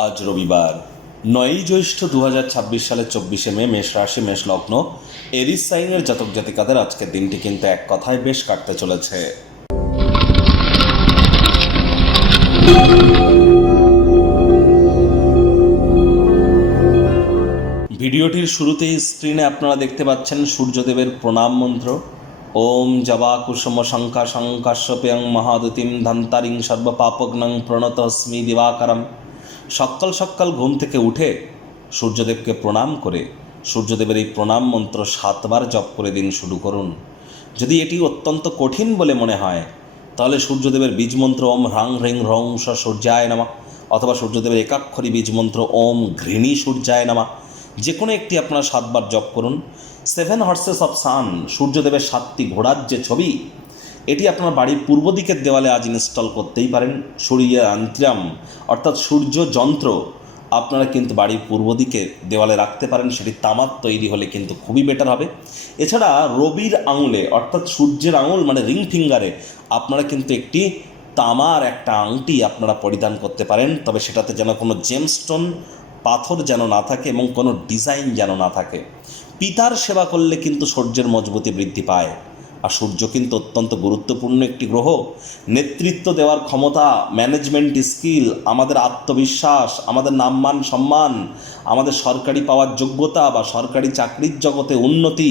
আজ রবিবার ৯ই জ্যৈষ্ঠ ২০২৬ সালের ২৪শে মে, মেষ রাশি, মেষ লগ্ন, এরিস সাইনের জাতক জাতিকাদের আজকের দিনটি কিন্তু এক কথায় বেশ কাটতে চলেছে। ভিডিওটির শুরুতেই স্ক্রিনে আপনারা দেখতে পাচ্ছেন সূর্যদেবের প্রণাম মন্ত্র। ওম জবা কুসুম শঙ্কা শঙ্কাশ্যপেয়ং মহাদুতিম ধন্তারিং সর্বপাপগ্নং প্রণতস্মি দিবাকরম। সকাল সকাল ঘুম থেকে উঠে সূর্যদেবকে প্রণাম করে সূর্যদেবের এই প্রণাম মন্ত্র ৭ বার জপ করে দিন শুরু করুন। যদি এটি অত্যন্ত কঠিন বলে মনে হয় তাহলে সূর্যদেবের বীজ মন্ত্র ওম হ্রাং হ্রিং হ্রং স সূর্যায় নমঃ অথবা সূর্যদেবের একাক্ষরী বীজ মন্ত্র ওম ঘৃণী সূর্যায় নমঃ, যে কোনো একটি আপনারা 7 বার জপ করুন। 7 হর্সেস অফ সান, সূর্যদেবের 7টি ঘোড়ার যে ছবি, এটি আপনার বাড়ির পূর্ব দিকের দেওয়ালে আজ ইনস্টল করতেই পারেন। সূর্য আন্ত্রাম অর্থাৎ সূর্য যন্ত্র আপনারা কিন্তু বাড়ির পূর্ব দিকে দেওয়ালে রাখতে পারেন, সেটি তামার তৈরি হলে কিন্তু খুবই বেটার হবে। এছাড়া রবির আঙুলে অর্থাৎ সূর্যের আঙুল মানে রিং ফিঙ্গারে আপনারা কিন্তু একটি তামার একটা আংটি আপনারা পরিধান করতে পারেন, তবে সেটাতে যেন কোনো জেমস্টোন পাথর যেন না থাকে এবং কোনো ডিজাইন যেন না থাকে। পিতার সেবা করলে কিন্তু সূর্যের মজবুতি বৃদ্ধি পায়, আর সূর্য কিন্তু অত্যন্ত গুরুত্বপূর্ণ একটি গ্রহ। নেতৃত্ব দেওয়ার ক্ষমতা, ম্যানেজমেন্ট স্কিল, আমাদের আত্মবিশ্বাস, আমাদের নামমান সম্মান, আমাদের সরকারি পাওয়ার যোগ্যতা বা সরকারি চাকরির জগতে উন্নতি,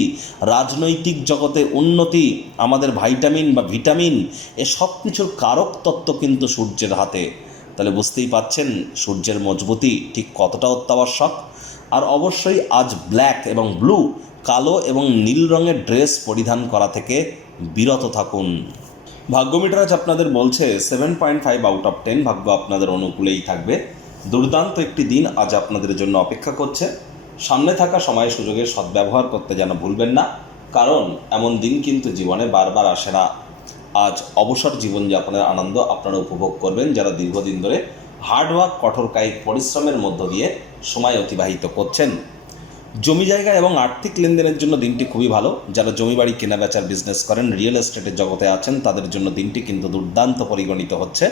রাজনৈতিক জগতে উন্নতি, আমাদের ভাইটামিন বা ভিটামিন, এ সব কিছুর কারক তত্ত্ব কিন্তু সূর্যের হাতে। তাহলে বুঝতেই পাচ্ছেন সূর্যের মজবুতি ঠিক কতটা অত্যাবশ্যক। আর অবশ্যই আজ ব্ল্যাক এবং ব্লু, কালো এবং নীল রঙের ড্রেস পরিধান করা থেকে বিরত থাকুন। ভাগ্যমিটার আজ আপনাদের বলছে 7.5 আউট অফ 10, ভাগ্য আপনাদের অনুকূলেই থাকবে। দুর্দান্ত একটি দিন আজ আপনাদের জন্য অপেক্ষা করছে। সামনে থাকা সময় সুযোগের সদ্ব্যবহার করতে যেন ভুলবেন না, কারণ এমন দিন কিন্তু জীবনে বারবার আসে না। আজ অবসর জীবনযাপনের আনন্দ আপনারা উপভোগ করবেন, যারা দীর্ঘদিন ধরে হার্ডওয়ার্ক, কঠোর কায়িক পরিশ্রমের মধ্য দিয়ে সময় অতিবাহিত করছেন। জমি জায়গা এবং আর্থিক লেনদেনের জন্য দিনটি খুবই ভালো। যারা জমি বাড়ি কেনা বেচার বিজনেস করেন, রিয়েল এস্টেটের জগতে আছেন, তাদের জন্য দিনটি কিন্তু দুর্দান্ত পরিগণিত হচ্ছে।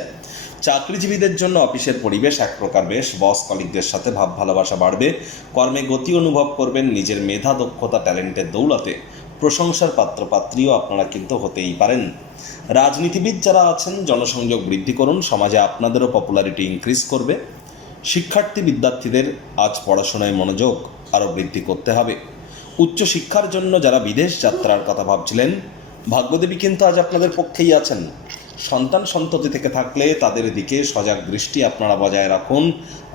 চাকরিজীবীদের জন্য অফিসের পরিবেশ এক প্রকার বেশ, বস কলিগদের সাথে ভাব ভালোবাসা বাড়বে, কর্মে গতি অনুভব করবেন, নিজের মেধা, দক্ষতা, ট্যালেন্টের দৌলতে প্রশংসার পাত্রপাত্রীও আপনারা কিন্তু হতেই পারেন। রাজনীতিবিদ যারা আছেন, জনসংযোগ বৃদ্ধি করুন, সমাজে আপনাদেরও পপুলারিটি ইনক্রিজ করবে। শিক্ষার্থী বিদ্যার্থীদের আজ পড়াশোনায় মনোযোগ আরও বৃদ্ধি করতে হবে। উচ্চশিক্ষার জন্য যারা বিদেশ যাত্রার কথা ভাবছিলেন, ভাগ্যদেবী কিন্তু আজ আপনাদের পক্ষেই আছেন। সন্তান সন্ততি থেকে থাকলে তাদের দিকে সজাগ দৃষ্টি আপনারা বজায় রাখুন।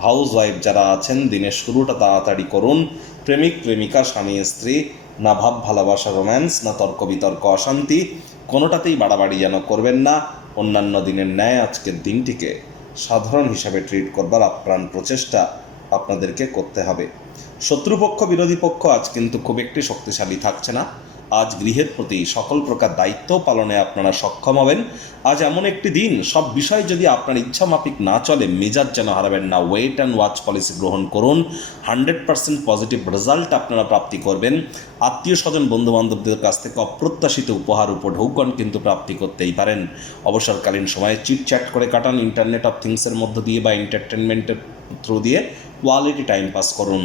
হাউস ওয়াইফ যারা আছেন, দিনের শুরুটা তাড়াতাড়ি করুন। প্রেমিক প্রেমিকা, স্বামী স্ত্রী, না ভাব ভালোবাসা রোম্যান্স, না তর্ক বিতর্ক অশান্তি, কোনোটাতেই বাড়াবাড়ি যেন করবেন না। অন্যান্য দিনের ন্যায় আজকের দিনটিকে সাধারণ হিসাবে ট্রিট করবার আপ্রাণ প্রচেষ্টা আপনাদেরকে করতে হবে। শত্রুপক্ষ, বিরোধী পক্ষ আজ কিন্তু খুব একটি শক্তিশালী থাকছে না। আজ গৃহের প্রতি সকল প্রকার দায়িত্ব পালনে আপনারা সক্ষম হবেন। আজ এমন একটি দিন, সব বিষয় যদি আপনার ইচ্ছা মাফিক না চলে, মেজাজ যেন হারাবেন না। ওয়েট অ্যান্ড ওয়াচ পলিসি গ্রহণ করুন। 100% পজিটিভ রেজাল্ট আপনারা প্রাপ্তি করবেন। আত্মীয় স্বজন, বন্ধুবান্ধবদের কাছ থেকে অপ্রত্যাশিত উপহার, উপঢৌকন কিন্তু প্রাপ্তি করতেই পারেন। অবসরকালীন সময়ে চিটচ্যাট করে কাটান, ইন্টারনেট অফ থিংসের মধ্য দিয়ে বা এন্টারটেনমেন্টের থ্রু দিয়ে কোয়ালিটি টাইম পাস করুন।